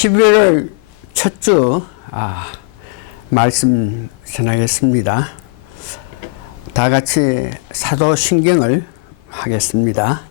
11월 첫 주 말씀 전하겠습니다. 다 같이 사도신경을 하겠습니다.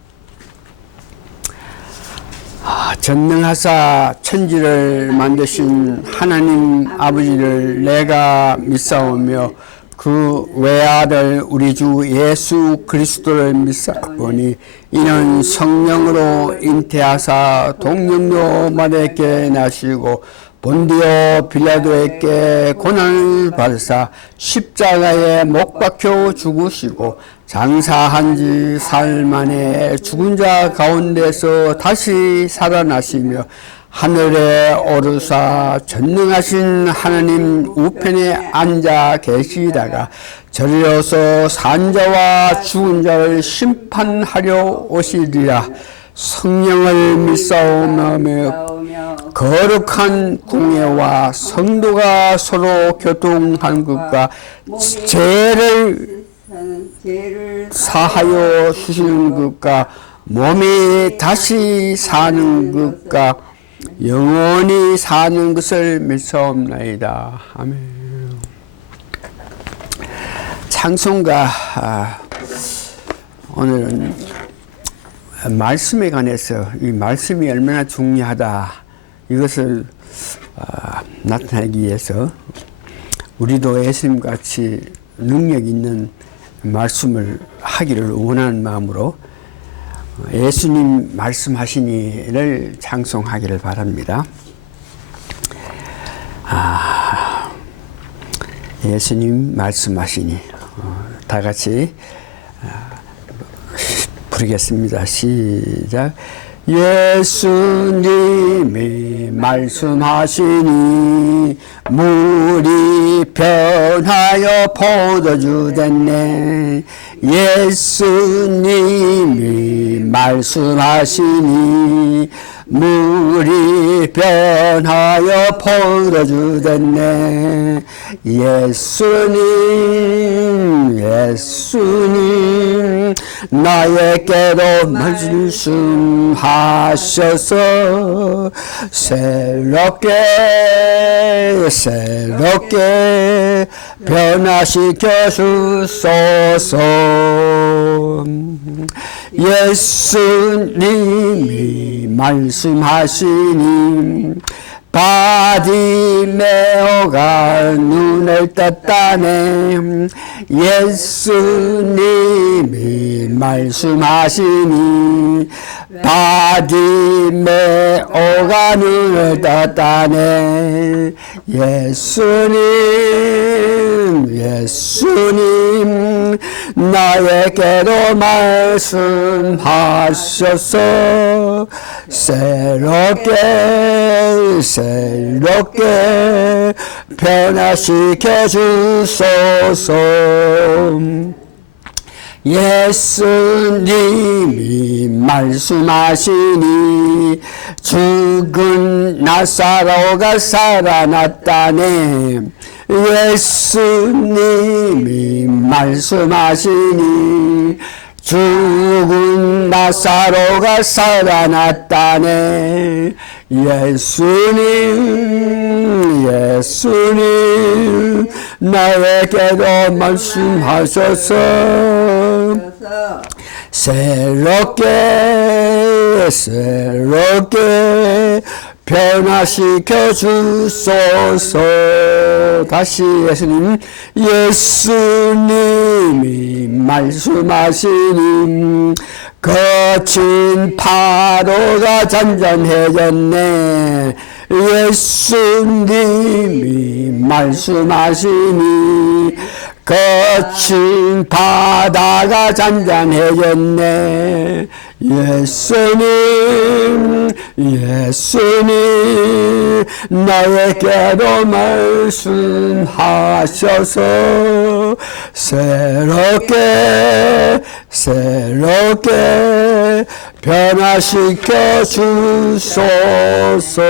전능하사 천지를 만드신 하나님 아버지를 내가 믿사오며 그 외아들 우리 주 예수 그리스도를 믿사오니 이는 성령으로 잉태하사 동정녀 마리아에게 나시고 본디오 빌라도에게 고난을 받으사 십자가에 못 박혀 죽으시고 장사한 지 사흘 만에 죽은 자 가운데서 다시 살아나시며 하늘에 오르사 전능하신 하나님 우편에 앉아 계시다가 저리로서 산자와 죽은 자를 심판하려 오시리라. 성령을 믿사오며 거룩한 공예와 성도가 서로 교통하는 것과 죄를 사하여 주시는 것과 몸이 다시 사는 것과 영원히 사는 것을 믿사옵나이다. 아멘. 찬송가 오늘은 말씀에 관해서 이 말씀이 얼마나 중요하다 이것을 나타내기 위해서 우리도 예수님같이 능력 있는 말씀을 하기를 원하는 마음으로 예수님 말씀하시니를 찬송하기를 바랍니다. 예수님 말씀하시니 다 같이 부르겠습니다. 시작. 예수님이 말씀하시니 물이 변하여 포도주 됐네. 예수님이 말씀하시니 물이 변하여 포도주 됐네. 예수님 나에게도 말씀하셔서 새롭게 변화시켜 주소서. 예수님이 말씀하시니 바디메오가 눈을 떴다네. 예수님이 말씀하시니 바디메오가 눈을 떴다네. 예수님 나에게도 말씀하셔서 새롭게 변화시켜 주소서. 예수님이 말씀하시니 죽은 나사로가 살아났다네. 예수님이 말씀하시니 죽은 나사로가 살아났다네. 예수님 나에게도 말씀하셔서 새롭게 변화시켜 주소서. 다시 예수님이 말씀하시니 거친 파도가 잔잔해졌네. 예수님이 말씀하시니 거친 바다가 잔잔해졌네. 예수님 나에게도 말씀하셔서 새롭게 변화시켜 주소서.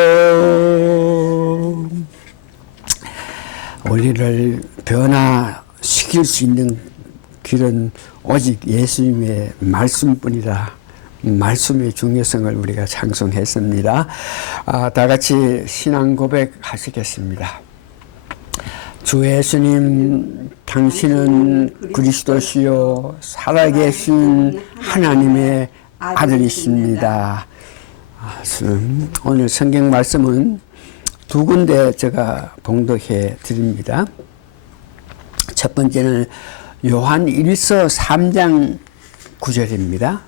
우리를 변화시킬 수 있는 길은 오직 예수님의 말씀뿐이다. 말씀의 중요성을 우리가 찬송했습니다. 다 같이 신앙 고백 하시겠습니다. 주 예수님, 당신은 그리스도시요 살아계신 하나님의 아들이십니다. 오늘 성경 말씀은 두 군데 제가 봉독해 드립니다. 첫 번째는 요한 1서 3장 9절입니다.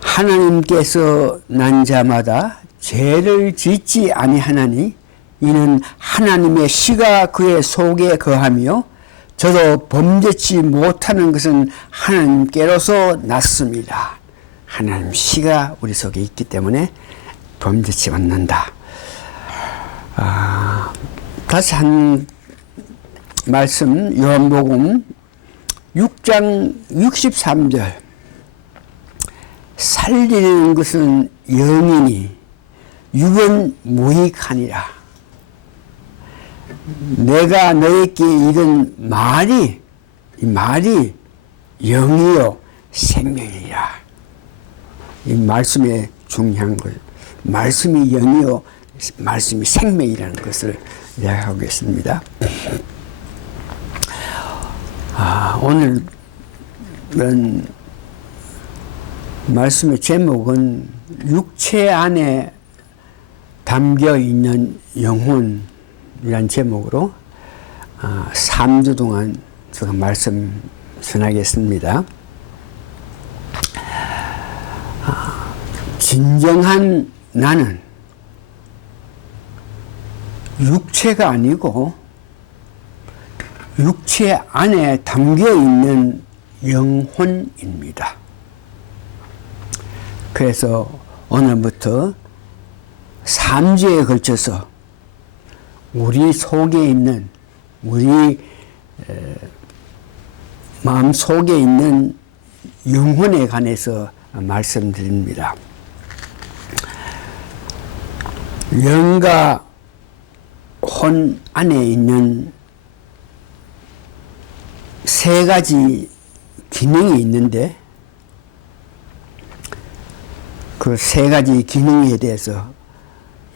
하나님께서 난 자마다 죄를 짓지 아니하나니 이는 하나님의 씨가 그의 속에 거하며 저도 범죄치 못하는 것은 하나님께로서 났습니다. 하나님 씨가 우리 속에 있기 때문에 범죄치 않는다. 다시 한 말씀, 요한복음 6장 63절. 살리는 것은 영이니 육은 무익하니라. 내가 너에게 이른 말이, 이 말이 영이요 생명이라. 이 말씀의 중요한 것, 말씀이 영이요 말씀이 생명이라는 것을 이야기하고 있습니다. 오늘은 말씀의 제목은 육체 안에 담겨 있는 영혼이란 제목으로 3주 동안 제가 말씀 전하겠습니다. 진정한 나는 육체가 아니고 육체 안에 담겨 있는 영혼입니다. 그래서 오늘부터 3주에 걸쳐서 우리 속에 있는, 우리 마음 속에 있는 영혼에 관해서 말씀드립니다. 영과 혼 안에 있는 세 가지 기능이 있는데 그 세 가지 기능에 대해서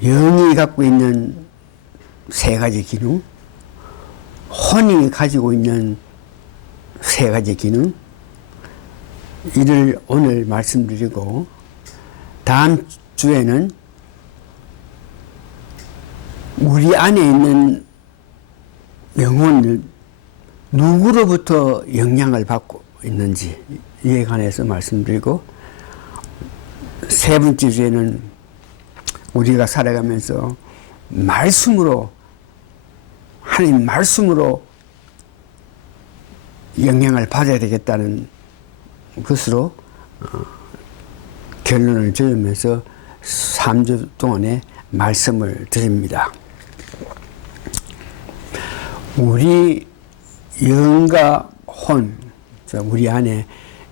영이 갖고 있는 세 가지 기능, 혼이 가지고 있는 세 가지 기능, 이를 오늘 말씀드리고 다음 주에는 우리 안에 있는 영혼을 누구로부터 영향을 받고 있는지 이에 관해서 말씀드리고, 세 번째 주에는 우리가 살아가면서 말씀으로, 하나님 말씀으로 영향을 받아야 되겠다는 것으로 결론을 지으면서 3주 동안의 말씀을 드립니다. 우리 영과 혼, 우리 안에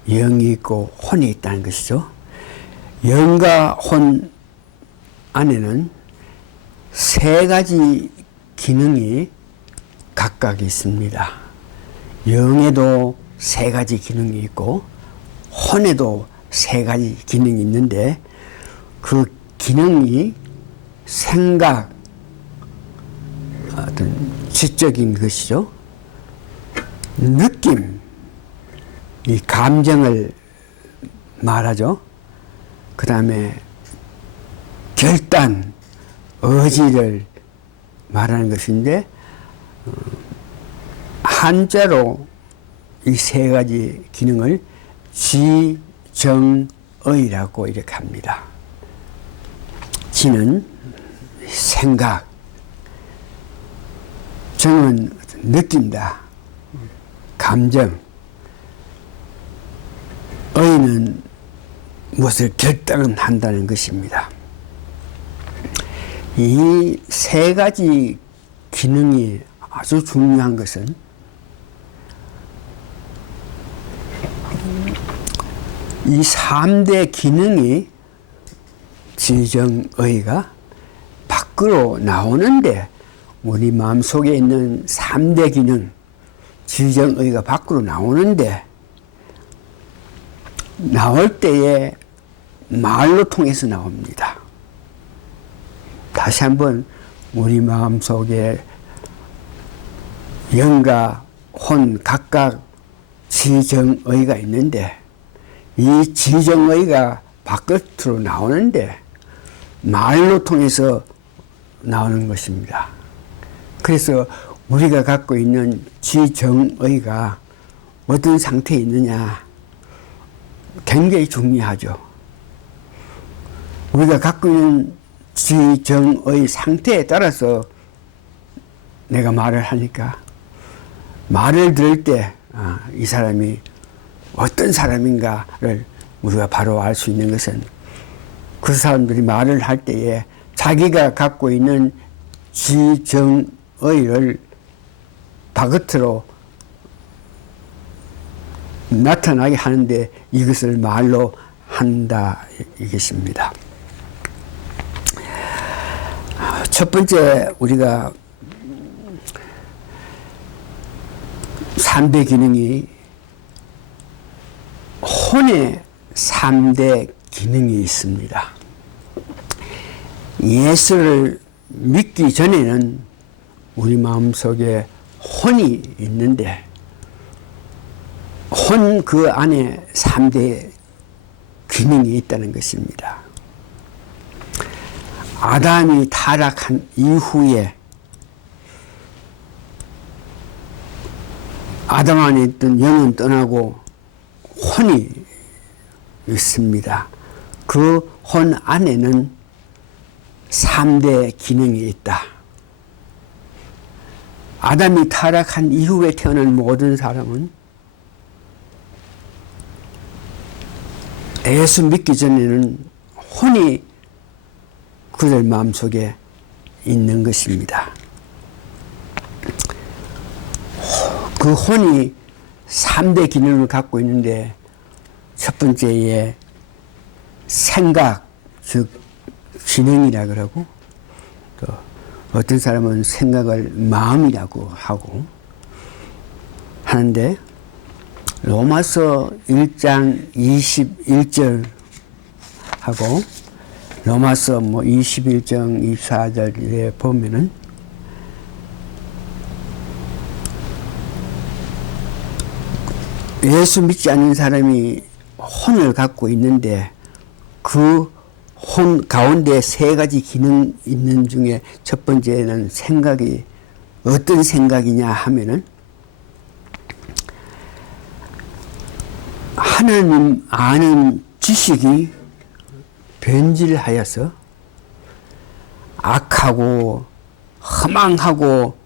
영이 있고 혼이 있다는 것이죠. 영과 혼 안에는 세 가지 기능이 각각 있습니다. 영에도 세 가지 기능이 있고 혼에도 세 가지 기능이 있는데 그 기능이 생각, 어떤 지적인 것이죠. 느낌, 이 감정을 말하죠. 그 다음에 결단, 의지를 말하는 것인데, 한자로 이 세 가지 기능을 지정의라고 이렇게 합니다. 지는 생각, 정은 느낀다, 감정, 의는 무엇을 결단한다는 것입니다. 이 세 가지 기능이 아주 중요한 것은 이 3대 기능이 지정의가 밖으로 나오는데, 우리 마음속에 있는 3대 기능, 지정의가 밖으로 나오는데 나올 때에 말로 통해서 나옵니다. 다시 한번 우리 마음속에 영과 혼 각각 지정의가 있는데 이 지정의가 바깥으로 나오는데 말로 통해서 나오는 것입니다. 그래서 우리가 갖고 있는 지정의가 어떤 상태에 있느냐 굉장히 중요하죠. 우리가 갖고 있는 지정의 상태에 따라서 내가 말을 하니까 말을 들을 때 이 사람이 어떤 사람인가를 우리가 바로 알 수 있는 것은 그 사람들이 말을 할 때에 자기가 갖고 있는 지정의를 바깥으로 나타나게 하는데 이것을 말로 한다 이것입니다. 첫 번째 우리가 3대 기능이 혼의 3대 기능이 있습니다. 예수를 믿기 전에는 우리 마음속에 혼이 있는데 혼 그 안에 3대 기능이 있다는 것입니다. 아담이 타락한 이후에 아담 안에 있던 영은 떠나고 혼이 있습니다. 그 혼 안에는 3대 기능이 있다. 아담이 타락한 이후에 태어난 모든 사람은 예수 믿기 전에는 혼이 그들 마음속에 있는 것입니다. 그 혼이 3대 기능을 갖고 있는데 첫 번째에 생각, 즉 기능이라 그러고 또 어떤 사람은 생각을 마음이라고 하고 하는데 로마서 1장 21절 하고 로마서 21장 24절에 보면은 예수 믿지 않는 사람이 혼을 갖고 있는데 그 혼 가운데 3가지 기능 있는 중에 첫 번째는 생각이 어떤 생각이냐 하면은 하나님 아는 지식이 변질하여서 악하고 허망하고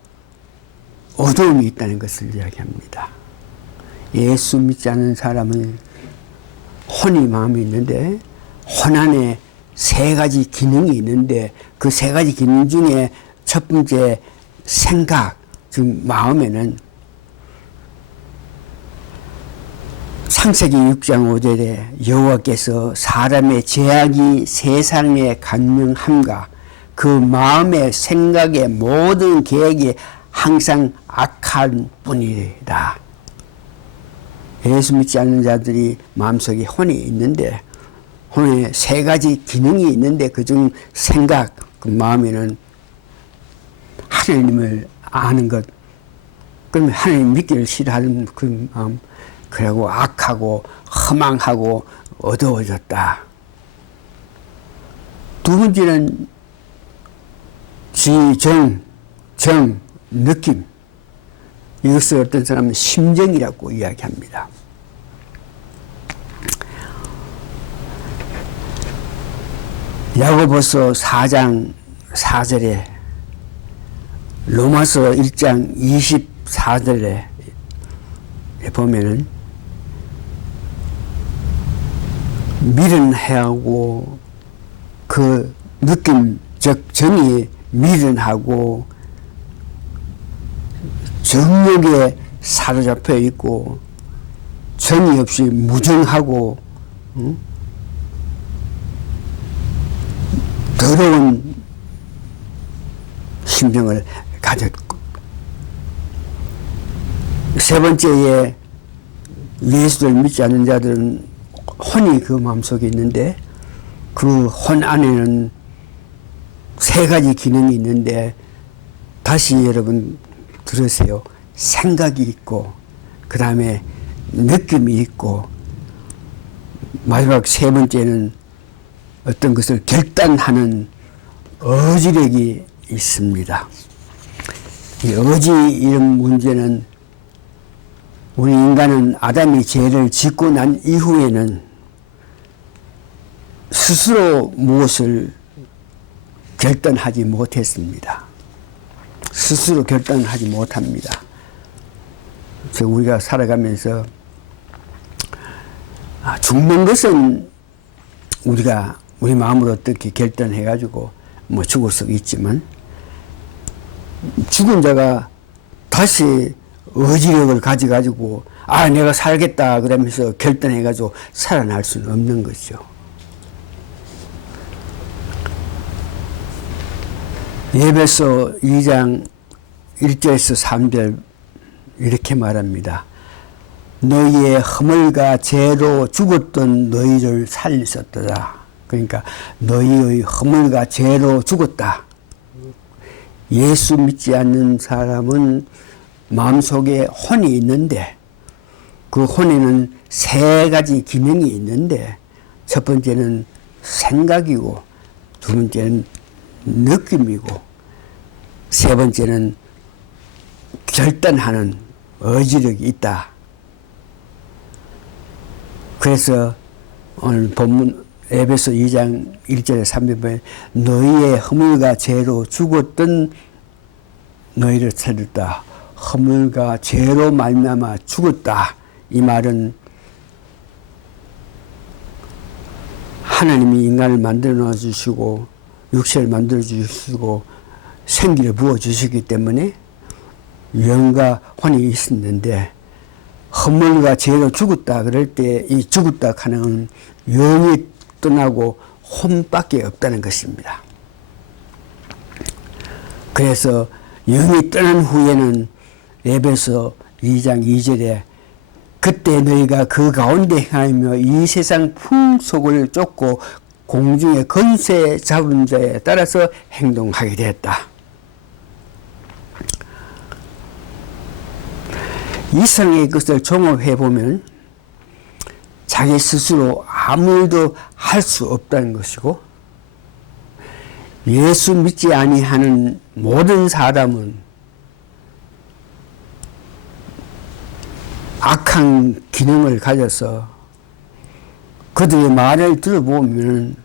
어두움이 있다는 것을 이야기합니다. 예수 믿지 않는 사람은 혼이 마음이 있는데 혼 안에 3가지 기능이 있는데 그 3가지 기능 중에 첫 번째 생각, 즉 마음에는 창세기 6장 5절에 여호와께서 사람의 죄악이 세상에 간명함과 그 마음의 생각의 모든 계획이 항상 악한 뿐이다. 예수 믿지 않는 자들이 마음속에 혼이 있는데 혼에 3가지 기능이 있는데 그중 생각, 그 마음에는 하나님을 아는 것, 그러면 하나님 믿기를 싫어하는 그 마음, 그리고 악하고 허망하고 어두워졌다. 두 번째는 지정, 정, 느낌. 이것을 어떤 사람은 심정이라고 이야기합니다. 야고보서 4장 4절에 로마서 1장 24절에 보면은 미련하고 그 느낌, 즉 정이 미련하고 정욕에 사로잡혀 있고 정이 없이 무정하고 더러운 심정을 가졌고 세 번째에 예수를 믿지 않는 자들은 혼이 그 마음속에 있는데 그 혼 안에는 세 가지 기능이 있는데 다시 여러분 들으세요. 생각이 있고 그 다음에 느낌이 있고 마지막 세 번째는 어떤 것을 결단하는 의지력이 있습니다. 이 의지 이런 문제는 우리 인간은 아담이 죄를 짓고 난 이후에는 스스로 무엇을 결단하지 못했습니다. 스스로 결단하지 못합니다. 그래서 우리가 살아가면서 죽는 것은 우리가 우리 마음으로 어떻게 결단해가지고 뭐 죽을 수 있지만 죽은 자가 다시 의지력을 가져가지고 내가 살겠다 그러면서 결단해가지고 살아날 수는 없는 것이죠. 에베소 2장 1절에서 3절 이렇게 말합니다. 너희의 허물과 죄로 죽었던 너희를 살리셨도다. 그러니까 너희의 허물과 죄로 죽었다. 예수 믿지 않는 사람은 마음속에 혼이 있는데 그 혼에는 세 가지 기능이 있는데 첫 번째는 생각이고 두 번째는 느낌이고 세 번째는 결단하는 의지력이 있다. 그래서 오늘 본문 에베소 2장 1절에 3절에 너희의 허물과 죄로 죽었던 너희를 살렸다. 허물과 죄로 말미암아 죽었다. 이 말은 하나님이 인간을 만들어 놓아 주시고 육체를 만들어 주시고 생기를 부어 주시기 때문에 영과 혼이 있었는데 허물과 죄로 죽었다 그럴 때 이 죽었다 하는 영이 떠나고 혼밖에 없다는 것입니다. 그래서 영이 떠난 후에는 에베소 2장 2절에 그때 너희가 그 가운데 행하며 이 세상 풍속을 쫓고 공중의 권세 잡은 자에 따라서 행동하게 되었다. 이상의 것을 종합해 보면 자기 스스로 아무 일도 할 수 없다는 것이고 예수 믿지 아니하는 모든 사람은 악한 기능을 가져서 그들의 말을 들어보면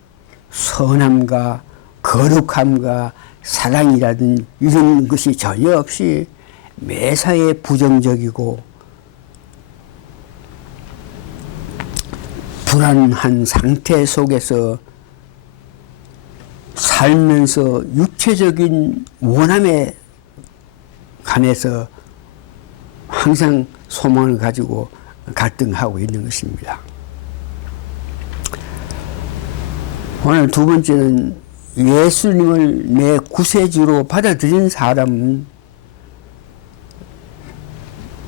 선함과 거룩함과 사랑이라든 이런 것이 전혀 없이 매사에 부정적이고 불안한 상태 속에서 살면서 육체적인 원함에 관해서 항상 소망을 가지고 갈등하고 있는 것입니다. 오늘 두 번째는 예수님을 내 구세주로 받아들인 사람은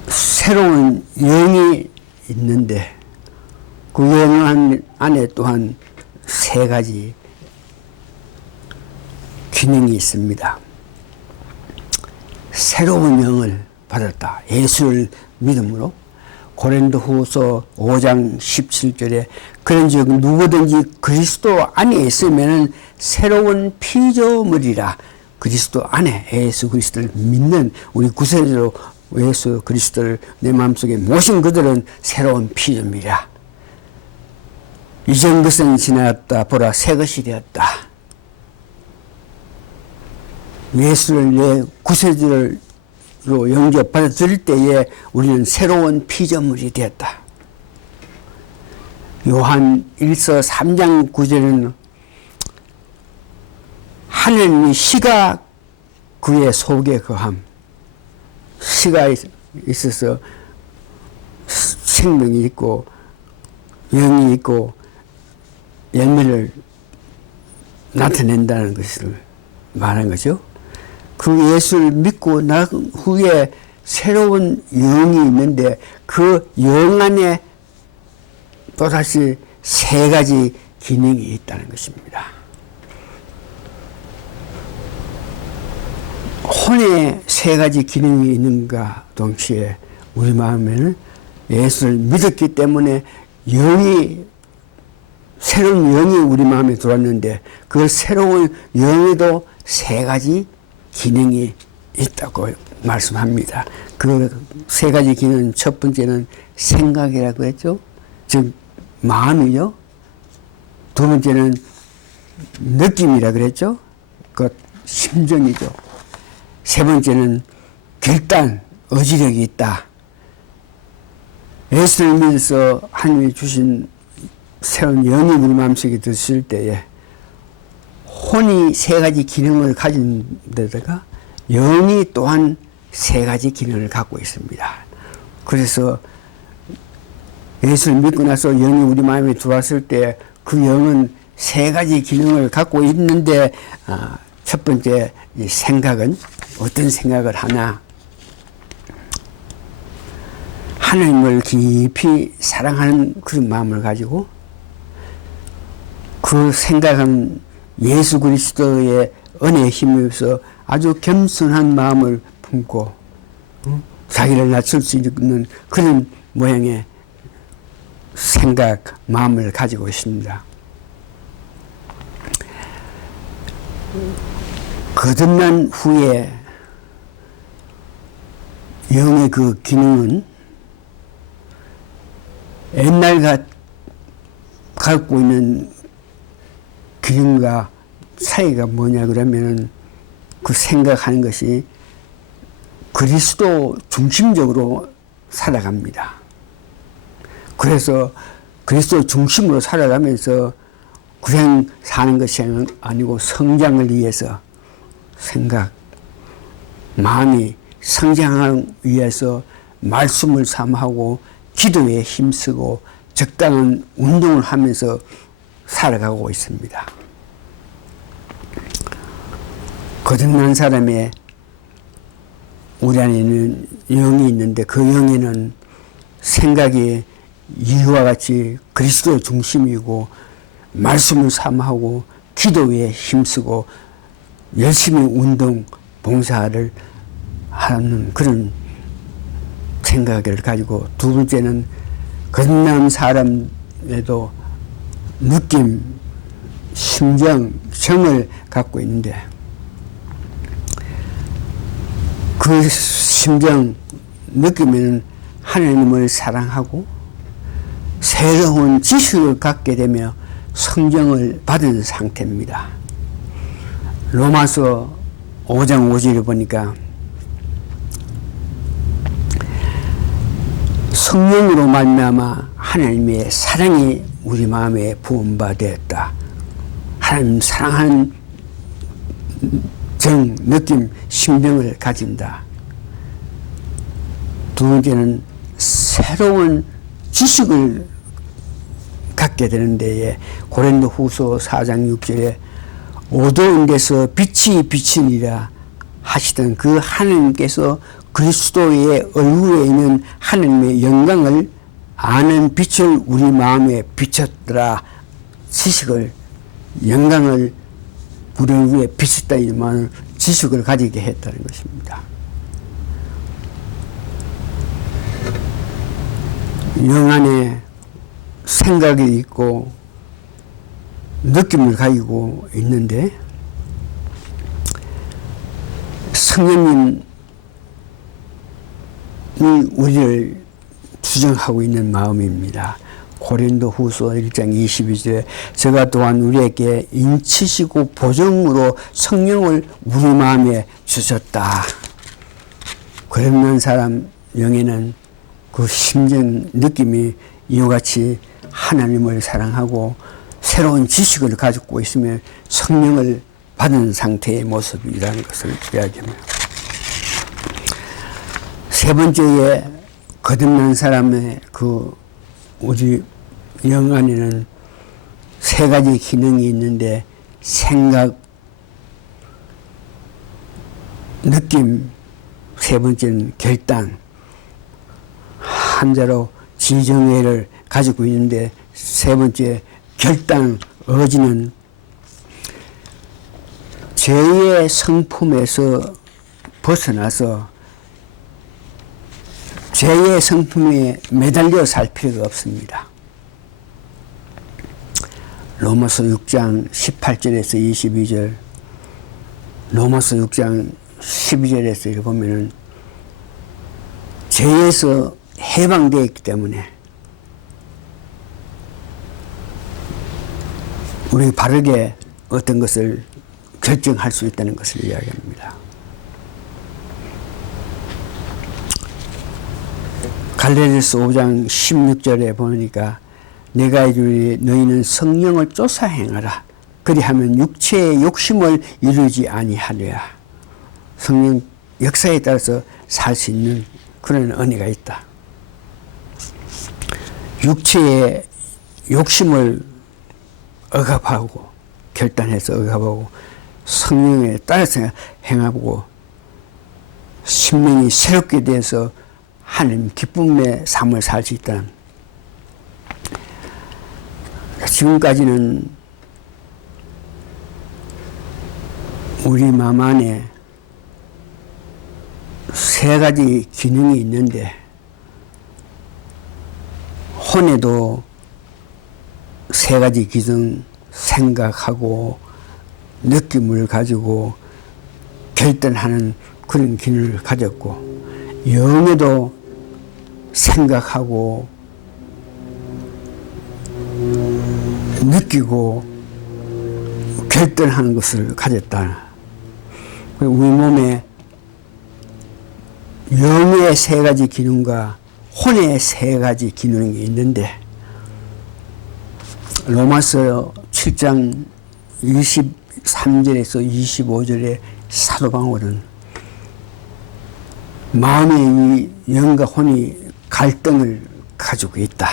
새로운 영이 있는데 그 영 안에 또한 세 가지 기능이 있습니다. 새로운 영을 받았다. 예수를 믿음으로 고린도후서 5장 17절에 그런즉 누구든지 그리스도 안에 있으면 새로운 피조물이라. 그리스도 안에 예수 그리스도를 믿는 우리 구세주로 예수 그리스도를 내 마음속에 모신 그들은 새로운 피조물이라. 이전 것은 지나갔다 보라 새 것이 되었다. 예수를 내 구세주로 영접받아 들일 때에 우리는 새로운 피조물이 되었다. 요한 1서 3장 9절에는 하나님이 시가 그의 속에 거함. 시가 있어서 생명이 있고 영이 있고 열매를 나타낸다는 것을 말한 거죠. 그 예수를 믿고 난 후에 새로운 영이 있는데 그 영 안에 또다시 세 가지 기능이 있다는 것입니다. 혼에 세 가지 기능이 있는가 동시에 우리 마음에는 예수를 믿었기 때문에 새로운 영이 우리 마음에 들어왔는데 그 새로운 영에도 세 가지 기능이 있다고 말씀합니다. 그 세 가지 기능은 첫 번째는 생각이라고 했죠. 즉 마음이요. 두 번째는 느낌이라 그랬죠. 그 심정이죠. 세 번째는 결단, 의지력이 있다. 예수를 믿어서 하나님이 주신 새로운 영이 우리 마음속에 들었을 때에 혼이 세 가지 기능을 가진 데다가 영이 또한 세 가지 기능을 갖고 있습니다. 그래서 예수를 믿고 나서 영이 우리 마음에 들어왔을 때 그 영은 세 가지 기능을 갖고 있는데 첫 번째 이 생각은 어떤 생각을 하나? 하나님을 깊이 사랑하는 그런 마음을 가지고 그 생각은 예수 그리스도의 은혜에 힘입어서 아주 겸손한 마음을 품고 자기를 낮출 수 있는 그런 모양의 생각, 마음을 가지고 있습니다. 거듭난 후에 영의 그 기능은 옛날 갖고 있는 기능과 차이가 뭐냐 그러면은 그 생각하는 것이 그리스도 중심적으로 살아갑니다. 그래서 그리스도 중심으로 살아가면서 그냥 사는 것이 아니고 성장을 위해서 생각, 마음이 성장하기 위해서 말씀을 삼하고 기도에 힘쓰고 적당한 운동을 하면서 살아가고 있습니다. 거듭난 사람의 우리 안에는 영이 있는데 그 영에는 생각이 이와 같이 그리스도 중심이고 말씀을 삼하고 기도에 힘쓰고 열심히 운동, 봉사를 하는 그런 생각을 가지고 두 번째는 거듭난 사람에도 느낌, 심정, 정을 갖고 있는데 그 심정, 느낌에는 하나님을 사랑하고 새로운 지식을 갖게 되며 성령을 받은 상태입니다. 로마서 5장 5절을 보니까 성령으로 말미암아 하나님의 사랑이 우리 마음에 부음받았다. 하나님 사랑하는 정, 느낌, 심정을 가진다. 두 번째는 새로운 지식을 갖게 되는 데에 고린도후서 4장 6절에 어두운 데서 빛이 비치니라 하시던 그 하나님께서 그리스도의 얼굴에 있는 하나님의 영광을 아는 빛을 우리 마음에 비쳤더라. 지식을, 영광을 우리 위에 비쳤다 이 말은 지식을 가지게 했다는 것입니다. 영 안에 생각이 있고 느낌을 가지고 있는데 성령님이 우리를 주정하고 있는 마음입니다. 고린도후서 1장 22절에 저가 또한 우리에게 인치시고 보정으로 성령을 우리 마음에 주셨다. 거듭난 사람 영에는 그 심정 느낌이 이와 같이 하나님을 사랑하고 새로운 지식을 가지고 있으며 성령을 받은 상태의 모습이라는 것을 이야기합니다. 세 번째에 거듭난 사람의 그 우리 영 안에는 세 가지 기능이 있는데 생각, 느낌, 세 번째는 결단, 한자로 지정회를 가지고 있는데 세 번째 결단 의지는 죄의 성품에서 벗어나서 죄의 성품에 매달려 살 필요가 없습니다. 로마서 6장 18절에서 22절, 로마서 6장 12절에서 이렇게 보면은 죄에서 해방되어 있기 때문에 우리 바르게 어떤 것을 결정할 수 있다는 것을 이야기합니다. 갈라디아서 5장 16절에 보니까 내가 이르니 너희는 성령을 쫓아 행하라. 그리하면 육체의 욕심을 이루지 아니하리라. 성령 역사에 따라서 살 수 있는 그런 은혜가 있다. 육체의 욕심을 억압하고 결단해서 억압하고 성령에 따라서 행하고 심령이 새롭게 돼서 하나님 기쁨의 삶을 살 수 있다는, 지금까지는 우리 마음 안에 세 가지 기능이 있는데 혼에도 세 가지 기능, 생각하고 느낌을 가지고 결단하는 그런 기능을 가졌고, 영에도 생각하고 느끼고 결단하는 것을 가졌다. 우리 몸에 영의 세 가지 기능과 혼의 세 가지 기능이 있는데, 로마서 7장 23절에서 25절의 사도 바울은 마음의 영과 혼이 갈등을 가지고 있다.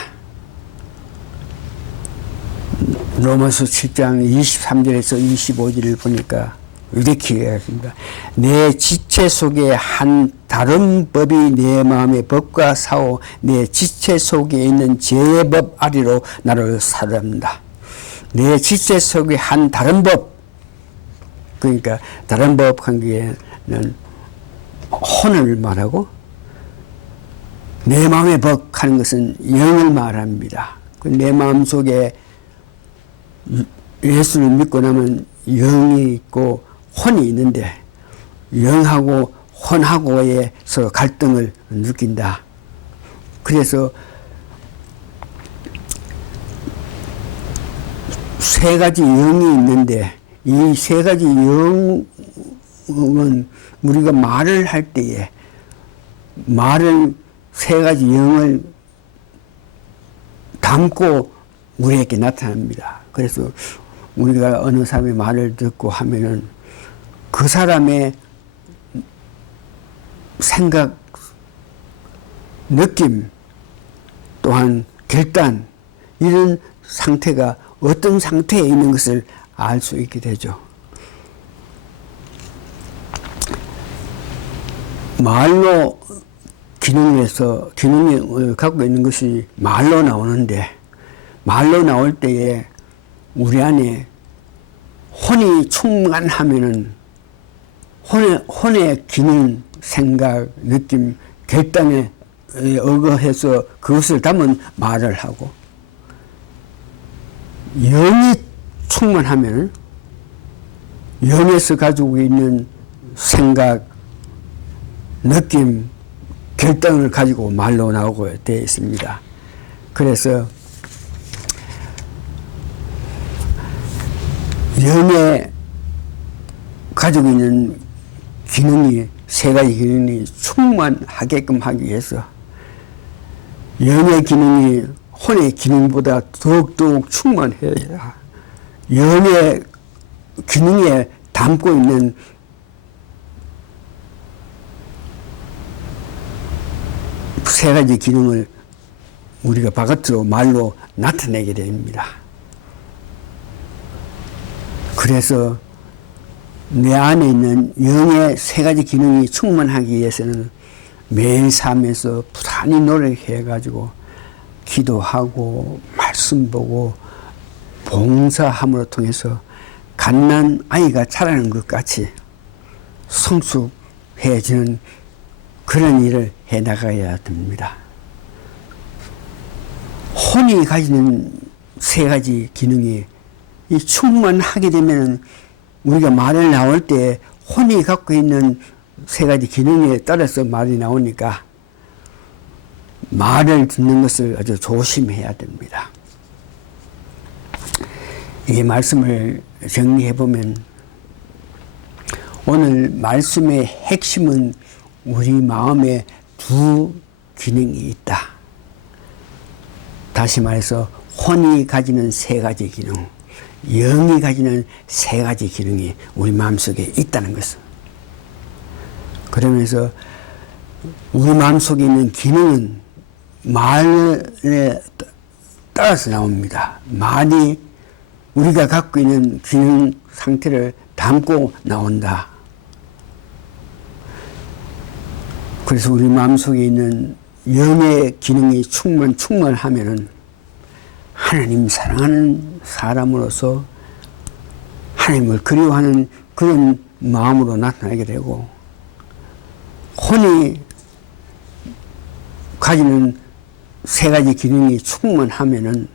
로마서 7장 23절에서 25절을 보니까 이렇게 이야기합니다. 내 지체 속에 한 다른 법이 내 마음의 법과 싸워 내 지체 속에 있는 죄의 법 아래로 나를 사로잡는다. 내 지체 속에 한 다른 법, 그러니까 다른 법 관계는 혼을 말하고, 내 마음의 법 하는 것은 영을 말합니다. 내 마음 속에 예수를 믿고 나면 영이 있고 혼이 있는데, 영하고 혼하고의 서로 갈등을 느낀다. 그래서 세 가지 영이 있는데, 이 세 가지 영은 우리가 말을 할 때에 말을 세 가지 영을 담고 우리에게 나타납니다. 그래서 우리가 어느 사람의 말을 듣고 하면은 그 사람의 생각, 느낌, 또한 결단, 이런 상태가 어떤 상태에 있는 것을 알 수 있게 되죠. 말로 기능을 갖고 있는 것이 말로 나오는데, 말로 나올 때에 우리 안에 혼이 충만하면은 혼의 기능, 생각, 느낌, 결단에 의거해서 그것을 담은 말을 하고, 영이 충만하면 영에서 가지고 있는 생각, 느낌, 결단을 가지고 말로 나오고 되어 있습니다. 그래서 영에 가지고 있는 기능이, 세 가지 기능이 충만하게끔 하기 위해서 영의 기능이 혼의 기능보다 더욱더욱 충만해야 영의 기능에 담고 있는 세 가지 기능을 우리가 바깥으로 말로 나타내게 됩니다. 그래서 내 안에 있는 영의 세 가지 기능이 충만하기 위해서는 매일 삶에서 부단히 노력해가지고 기도하고 말씀 보고 봉사함으로 통해서 갓난 아이가 자라는 것 같이 성숙해지는 그런 일을 해 나가야 됩니다. 혼이 가지는 세 가지 기능이 충만하게 되면 우리가 말을 나올 때 혼이 갖고 있는 세 가지 기능에 따라서 말이 나오니까 말을 듣는 것을 아주 조심해야 됩니다. 이 말씀을 정리해 보면 오늘 말씀의 핵심은 우리 마음에 두 기능이 있다. 다시 말해서 혼이 가지는 세 가지 기능, 영이 가지는 세 가지 기능이 우리 마음속에 있다는 것을. 그러면서 우리 마음속에 있는 기능은 말에 따라서 나옵니다. 말이 우리가 갖고 있는 기능 상태를 담고 나온다. 그래서 우리 마음속에 있는 영의 기능이 충만하면은 하나님 사랑하는 사람으로서 하나님을 그리워하는 그런 마음으로 나타나게 되고, 혼이 가지는 세 가지 기능이 충만하면은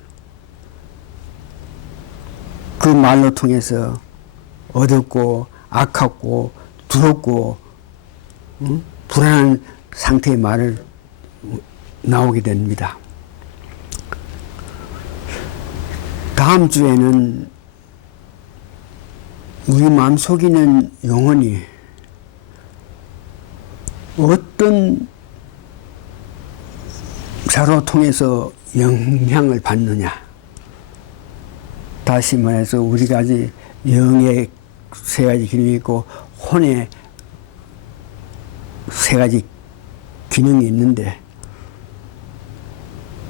그 말로 통해서 어둡고 악하고 두렵고 불안한 상태의 말을 나오게 됩니다. 다음 주에는 우리 마음속에 있는 영혼이 어떤 자로 통해서 영향을 받느냐. 다시 말해서 우리가 아직 영의 세 가지 기능이 있고 혼의 세 가지 기능이 있는데,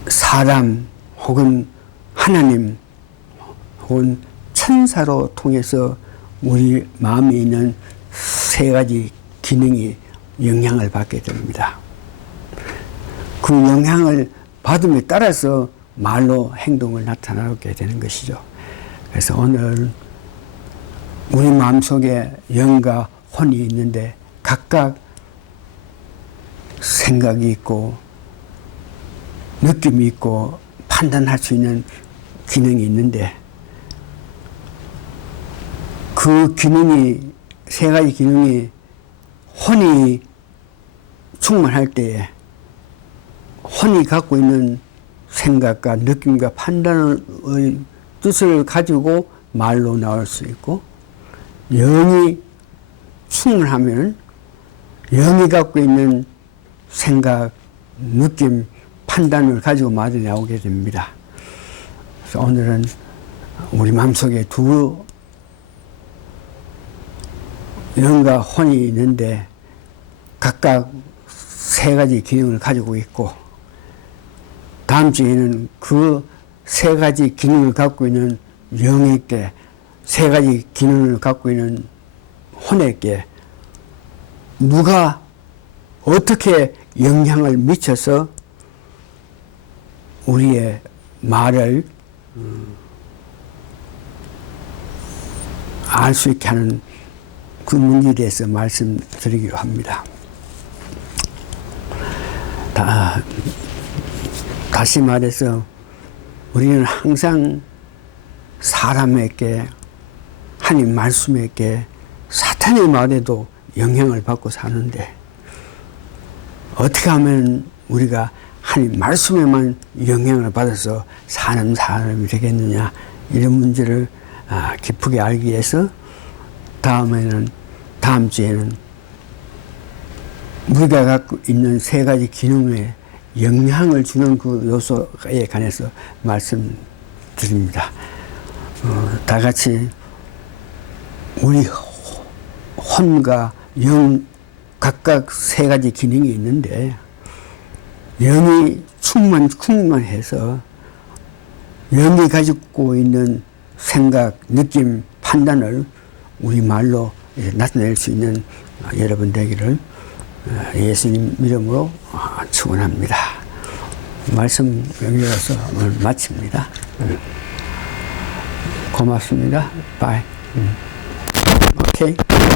사람 혹은 하나님 혹은 천사로 통해서 우리 마음에 있는 세 가지 기능이 영향을 받게 됩니다. 그 영향을 받음에 따라서 말로 행동을 나타나게 되는 것이죠. 그래서 오늘 우리 마음속에 영과 혼이 있는데 각각 생각이 있고 느낌이 있고 판단할 수 있는 기능이 있는데, 그 기능이 세 가지 기능이 혼이 충만할 때에 혼이 갖고 있는 생각과 느낌과 판단의 뜻을 가지고 말로 나올 수 있고, 영이 충만하면 영이 갖고 있는 생각, 느낌, 판단을 가지고 말이 나오게 됩니다. 그래서 오늘은 우리 마음속에 두 영과 혼이 있는데 각각 세 가지 기능을 가지고 있고, 다음 주에는 그 세 가지 기능을 갖고 있는 영에게, 세 가지 기능을 갖고 있는 혼에게 누가 어떻게 영향을 미쳐서 우리의 말을 알 수 있게 하는 그 문제에 대해서 말씀드리기로 합니다. 다시 말해서 우리는 항상 사람에게, 하나님 말씀에게, 사탄의 말에도 영향을 받고 사는데 어떻게 하면 우리가 하나님 말씀에만 영향을 받아서 사는 사람이 되겠느냐, 이런 문제를 깊게 알기 위해서 다음 주에는 우리가 갖고 있는 세 가지 기능에 영향을 주는 그 요소에 관해서 말씀드립니다. 다 같이 우리 혼과 영 각각 세 가지 기능이 있는데, 영이 충만해서 영이 가지고 있는 생각, 느낌, 판단을 우리 말로 나타낼 수 있는 여러분 되기를 예수님 이름으로 축원합니다. 말씀 연결해서 오늘 마칩니다. 고맙습니다. 바이. 오케이.